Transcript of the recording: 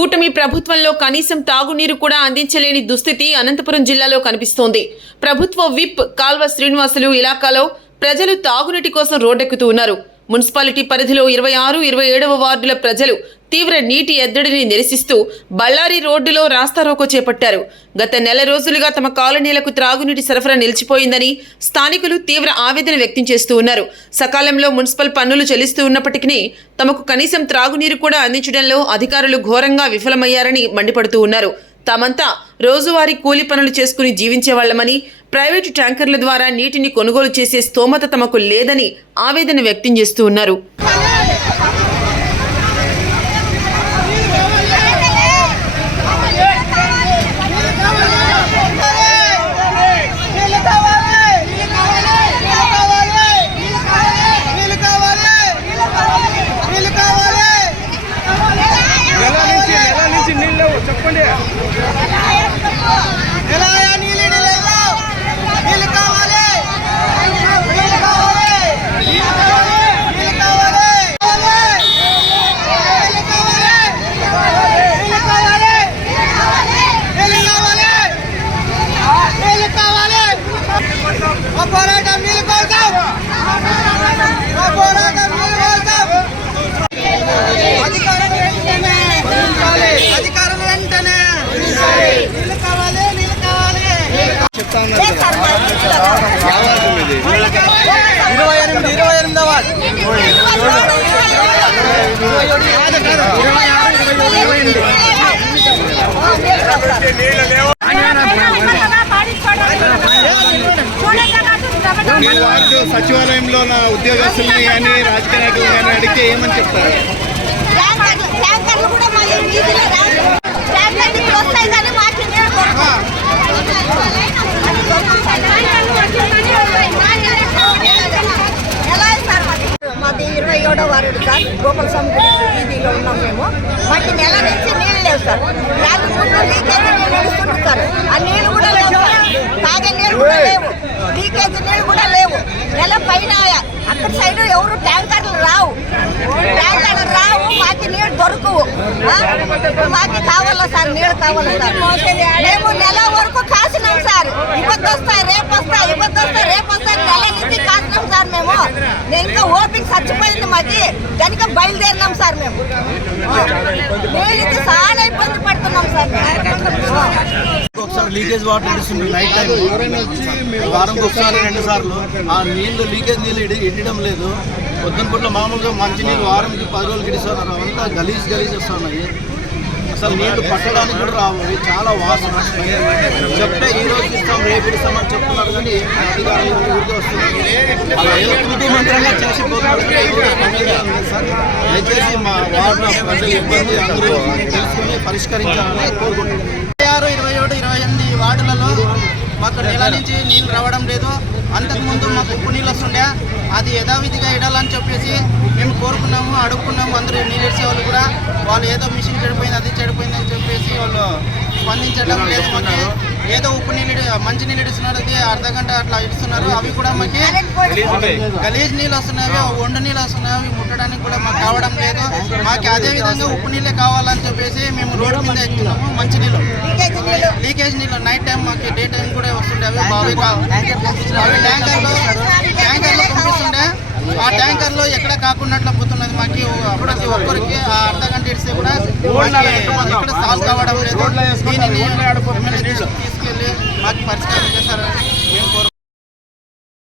కూటమి ప్రభుత్వంలో కనీసం తాగునీరు కూడా అందించలేని దుస్థితి అనంతపురం జిల్లాలో కనిపిస్తోంది. ప్రభుత్వ విప్ కాల్వ శ్రీనివాసులు ఇలాకాలో ప్రజలు తాగునీటి కోసం రోడ్డెక్కుతూ ఉన్నారు. మున్సిపాలిటీ పరిధిలో 26, 27వ వార్డుల ప్రజలు తీవ్ర నీటి ఎద్దడిని నిరసిస్తూ బళ్ళారి రోడ్డులో రాస్తారోకో చేపట్టారు. గత నెల రోజులుగా తమ కాలనీలకు త్రాగునీటి సరఫరా నిలిచిపోయిందని స్థానికులు తీవ్ర ఆవేదన వ్యక్తం చేస్తూ ఉన్నారు. సకాలంలో మున్సిపల్ పన్నులు చెల్లిస్తూ ఉన్నప్పటికీ తమకు కనీసం త్రాగునీరు కూడా అందించడంలో అధికారులు ఘోరంగా విఫలమయ్యారని మండిపడుతూ ఉన్నారు. తామంతా రోజువారీ కూలి పనులు చేసుకుని జీవించేవాళ్లమని, ప్రైవేటు ట్యాంకర్ల ద్వారా నీటిని కొనుగోలు చేసే స్తోమత తమకు లేదని ఆవేదన వ్యక్తం చేస్తూ ఉన్నారు. సచివాలయంలో నా ఉద్యోగస్తుల్ని కానీ రాజకీయ నాయకులు కానీ అడిగితే ఏమని చెప్తారు? మాది 27వ వార్డు సార్. గోపాల స్వామి వీధిలో ఉన్నాం మేము. మాకు నెల నుంచి నీళ్ళు లేవు సార్. రాత్రి లీకేజీ నీళ్ళు నడుస్తుంది సార్. ఆ నీళ్ళు కూడా లేవు సార్. తాగే నీళ్ళు కూడా లేవు. లీకేజీ నీళ్ళు కూడా లేవు. నెల పైన అక్కడ సైడ్ ఎవరు ట్యాంకర్లు రావు. మాకు నీళ్ళు దొరకవు. మాకు కావాలా సార్, నీళ్ళు కావాలా సార్. మేము నెల వరకు కాసినాం సార్. ఇబ్బంది వస్తాయి, రేపు వస్తాయి, ఇబ్బంది వస్తాయి, రేపు వస్తాయి. నెల నుంచి కాసినాం సార్ మేము. నేను ఇంకా ఓపిక చచ్చిపోయింది మాకి. కనుక బయలుదేరినాం సార్ మేము. నీళ్ళకి చాలా ఇబ్బంది పడుతున్నాం సార్. ఒకసారి లీకేజ్ వాటర్ ఇస్తుంది నైట్ టైం, వారంకి ఒకసారి 2 సార్లు. ఆ నీళ్ళు లీకేజ్ నీళ్ళు ఎండడం లేదు. పొద్దున పూట్ల మామూలుగా మంచి నీళ్ళు వారంకి 10 రోజులకి ఇస్తున్నారు. అంతా గలీజ్ వస్తున్నాయి. అసలు నీళ్లు పట్టడానికి కూడా రావు. చాలా వాసన. చెప్తే ఈ రోజు ఇస్తాం, రేపు ఇస్తామని చెప్తున్నారు, కానీ అధికారులు ఊరికే వస్తున్నారు. అలా ఏదో కుటుంబంగా చేసి సార్. దయచేసి మా వార్డులో ప్రజల ఇబ్బంది అందరూ తెలుసుకుని పరిష్కరించాలని కోరుకుంటున్నాం. 26, 27, 28 వార్డులలో మాకు నెల నుంచి నీళ్ళు రావడం లేదు. అంతకుముందు మాకు ఉప్పు నీళ్ళు వస్తుండే, అది యథావిధిగా ఇడాలని చెప్పేసి మేము కోరుకున్నాము, అడుగుకున్నాము. అందరూ నీళ్ళు ఇచ్చే వాళ్ళు కూడా వాళ్ళు ఏదో మిషన్ చెడిపోయింది, అది చెడిపోయింది అని చెప్పేసి వాళ్ళు స్పందించడం లేదు. మాకు ఏదో ఉప్పు నీళ్ళు మంచి నీళ్ళు ఇస్తున్నారు, అది అర్ధగంట అట్లా ఇస్తున్నారు. అవి కూడా మాకు గలీజ్ నీళ్ళు వస్తున్నాయి, వండు నీళ్ళు వస్తున్నాయి. అవి ముట్టడానికి కూడా మాకు కావడం లేదు. మాకు అదేవిధంగా ఉప్పు నీళ్ళే కావాలని చెప్పేసి మేము రోడ్డు మీద ఎక్కుతున్నాము. మంచి నీళ్ళు, లీకేజ్ నీళ్ళు నైట్ టైం, మాకు డే టైం కూడా వస్తుండే. అవి ట్యాంకర్లో పంపిస్తుండే. ఆ ట్యాంకర్లో ఎక్కడ కాకుండా పోతున్నది. మాకు ప్రతి ఒక్కరికి ఆ అర్ధగంట ఇస్తే కూడా ఎక్కడ సాల్వ్ కావడం లేదు. దీనిని తీసుకెళ్ళి మాకు పరిష్కారం